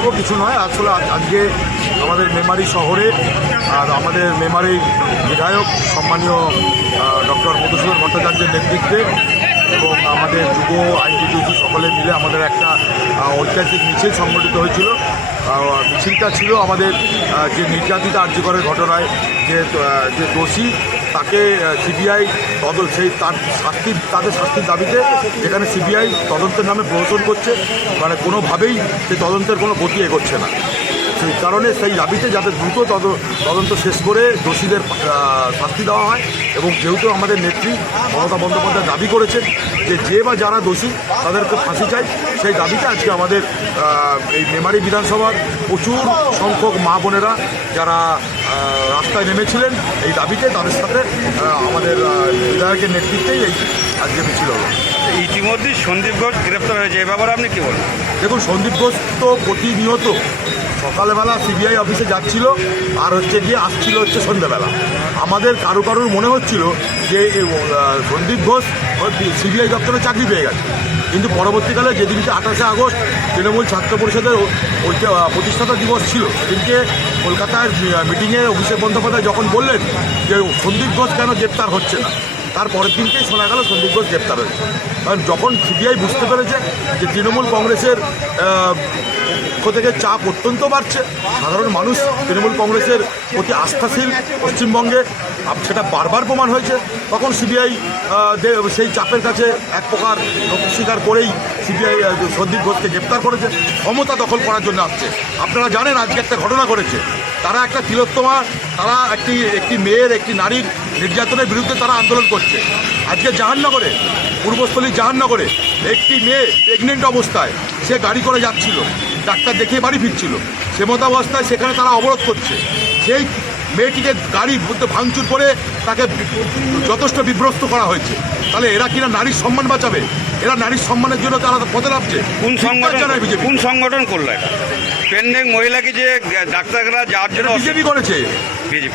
পর্ব কিছু নয়। আসলে আজকে আমাদের মেমারি শহরে আর আমাদের মেমারি বিধায়ক সম্মানীয় ডক্টর মধুসূদন ভট্টাচার্যের নেতৃত্বে এবং আমাদের যুব আইনজীবী সকলে মিলে আমাদের একটা ঐতিহাসিক মিছিল সংগঠিত হয়েছিল। মিছিলটা ছিল আমাদের যে নির্যাতিত আর্যকরের ঘটনায় যে যে দোষী তাকে সিবিআই তদন্ত, সেই তার শাস্তির, তাদের শাস্তির দাবিতে যেখানে সিবিআই তদন্তের নামে প্রহসন করছে মানে কোনোভাবেই সেই তদন্তের কোনো গতি এগোচ্ছে না। সেই কারণে সেই দাবিতে যাতে দ্রুত তদ- তদন্ত শেষ করে দোষীদের শাস্তি দেওয়া হয় এবং যেহেতু আমাদের নেত্রী মমতা বন্দ্যোপাধ্যায় দাবি করেছেন যে যে বা যারা দোষী তাদেরকে ফাঁসি চাই, সেই দাবিতে আজকে আমাদের এই মেমারি বিধানসভার প্রচুর সংখ্যক মা বোনেরা যারা রাস্তায় নেমেছিলেন, এই দাবিতে তাদের সাথে আমাদের বিধায়কের নেতৃত্বেই এই আজকে মিছিল হলো ইতিমধ্যেই সন্দীপ ঘোষ গ্রেপ্তার হয়েছে, এ ব্যাপারে আপনি কি বলেন দেখুন, সন্দীপ ঘোষ তো প্রতিনিয়ত সকালবেলা সিবিআই অফিসে যাচ্ছিল, আর হচ্ছে গিয়ে আসছিল হচ্ছে সন্ধ্যাবেলা। আমাদের কারও কারোর মনে হচ্ছিল যে সন্দীপ ঘোষ সিবিআই দপ্তরে চাকরি পেয়ে গেছে। কিন্তু পরবর্তীকালে যেদিনকে আঠাশে আগস্ট তৃণমূল ছাত্র পরিষদের প্রতিষ্ঠাতা দিবস ছিল, সেদিনকে কলকাতার মিটিংয়ে অভিষেক বন্দ্যোপাধ্যায় যখন বললেন যে সন্দীপ ঘোষ কেন গ্রেপ্তার হচ্ছে না তার পরের দিনকেই শোনা গেল সন্দীপ ঘোষ গ্রেপ্তার হয়েছে। কারণ যখন সিবিআই বুঝতে পেরেছে যে তৃণমূল কংগ্রেসের পক্ষ থেকে চাপ অত্যন্ত বাড়ছে, সাধারণ মানুষ তৃণমূল কংগ্রেসের প্রতি আস্থাশীল পশ্চিমবঙ্গে সেটা বারবার প্রমাণ হয়েছে। তখন সিবিআই সেই চাপের কাছে এক প্রকার স্বীকার করেই সিবিআই সন্দীপ ঘোষকে গ্রেপ্তার করেছে। ক্ষমতা দখল করার জন্য আসছে। আপনারা জানেন আজকে একটা ঘটনা ঘটেছে। তারা একটা তিলোত্তমা তারা একটি একটি মেয়ের একটি নারীর নির্যাতনের বিরুদ্ধে তারা আন্দোলন করছে। আজকে জাহান্নগরে পূর্বস্থলী জাহান্নগরে একটি মেয়ে প্রেগনেন্ট অবস্থায় সে গাড়ি করে যাচ্ছিল। ডাক্তার দেখিয়ে বাড়ি ফিরছিল। সে মতো অবস্থায় সেখানে তারা অবরোধ করছে। সেই মেয়েটিকে গাড়ি মধ্যে ভাঙচুর করে তাকে যথেষ্ট বিভ্রস্ত করা হয়েছে। তাহলে এরা কিনা নারীর সম্মান বাঁচাবে? এরা নারীর সম্মানের জন্য তারা পথে নামছে? কোন সংগঠন বিজেপি। কোন সংগঠন করল এটা? পেন্ডেক মহিলাকে যে ডাক্তাররা যাওয়ার জন্য বিজেপি করেছে।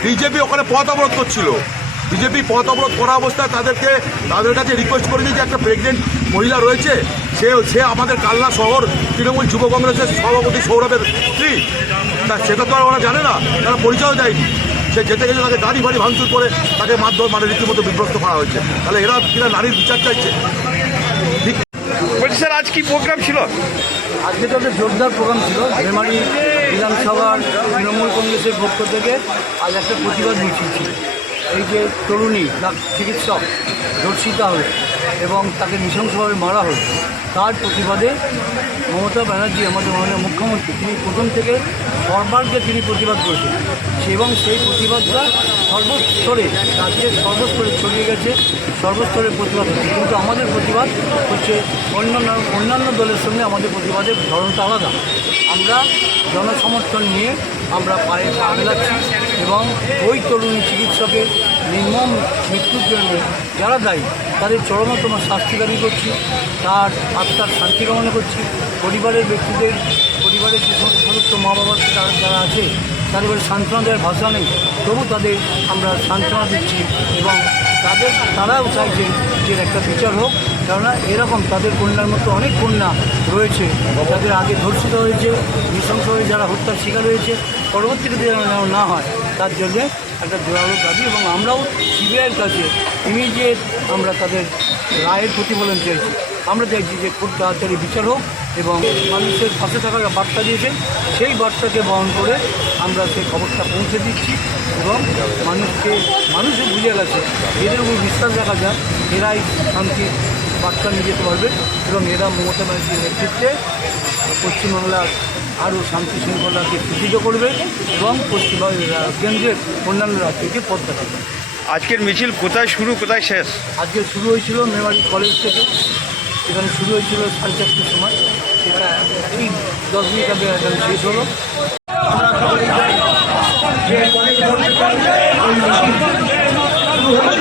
বিজেপি। ওখানে পথ অবরোধ করছিল। বিজেপি পথ অবরোধ করা অবস্থায় তাদেরকে তাদের কাছে রিকোয়েস্ট করেছে যে একটা প্রেগনেন্ট মহিলা রয়েছে। সে সে আমাদের কালনা শহর তৃণমূল যুব কংগ্রেসের সভাপতি সৌরভের স্ত্রী। তা সেটা তো আর ওরা জানে না তারা পরিচয় দেয়নি। সে যেতে গেছে তাকে গাড়ি ফাড়ি ভাঙচুর করে তাকে মাধ্যম মানে রীতিমতো বিভ্রস্ত করা হয়েছে। তাহলে এরা কিনা নারীর বিচার চাইছে? ঠিক স্যার আজ কি প্রোগ্রাম ছিল? আজকে তো একটা জোরদার প্রোগ্রাম ছিল মেমারি বিধানসভার তৃণমূল কংগ্রেসের পক্ষ থেকে আজ একটা প্রতিবাদ মিছিল ছিল। এই যে তরুণী চিকিৎসক, ধর্ষিতা হলো। এবং তাকে নৃশংসভাবে মারা হলো তার প্রতিবাদে মমতা ব্যানার্জি আমাদের মাননীয় মুখ্যমন্ত্রী, তিনি প্রথম থেকে সরকারকে তিনি প্রতিবাদ করেছেন। এবং সেই প্রতিবাদটা সর্বস্তরে, রাজ্যের সর্বস্তরে ছড়িয়ে গেছে, সর্বস্তরে প্রতিবাদ হচ্ছে। কিন্তু আমাদের প্রতিবাদ হচ্ছে অন্যান্য অন্যান্য দলের সঙ্গে আমাদের প্রতিবাদের ধরনটা আলাদা। আমরা জনসমর্থন নিয়ে আমরা পায়ে পা মেলাচ্ছি এবং ওই তরুণী চিকিৎসকের নির্মম মৃত্যুর জন্য যারা দায়ী, তাদের চরমতম শাস্তি দাবি করছি, তার আত্মার শান্তি কামনা করছি। পরিবারের ব্যক্তিদের, পরিবারের যে সমস্ত সদস্য মা বাবা যারা যারা আছে, তাদের এবার সান্ত্বনা দেওয়ার ভাষা নেই। তবু তাদের আমরা সান্ত্বনা দিচ্ছি এবং তাদের, তারাও চাইছে যে একটা বিচার হোক। কেননা এরকম তাদের কন্যার মতো অনেক কন্যা রয়েছে, যাদের আগে ধর্ষিত হয়েছে, নৃশংস হয়ে যারা হত্যার শিকার হয়েছে, পরবর্তীতে যেন না হয়। তার জন্যে একটা জোরালো দাবি এবং আমরাও সিবিআইয়ের কাছে ইমিডিয়েট আমরা তাদের রায়ের প্রতিফলন চাইছি। আমরা চাইছি যে খুব তাড়াতাড়ি বিচার হোক এবং মানুষের পাশে থাকার বার্তা দিয়েছে সেই বার্তাকে বহন করে আমরা সেই খবরটা পৌঁছে দিচ্ছি এবং মানুষকে মানুষও বুঝে গেছে, এদের উপর বিশ্বাস রাখা যায় এরাই শান্তির বার্তা নিয়ে যেতে পারবে এবং এরা মমতা ব্যানার্জির নেতৃত্বে পশ্চিমবাংলার আরও শান্তি শৃঙ্খলাকে সুচিত করবে এবং পশ্চিমবঙ্গ কেন্দ্রের অন্যান্য রাজ্যকে পথ দেখাবে। আজকের মিছিল কোথায় শুরু কোথায় শেষ? আজকে শুরু হয়েছিল মেমারি কলেজ থেকে। এখানে শুরু হয়েছিল সাড়ে চারটের সময়। সেটা এই দশ মিনিট আগে এখানে শেষ হলো। এই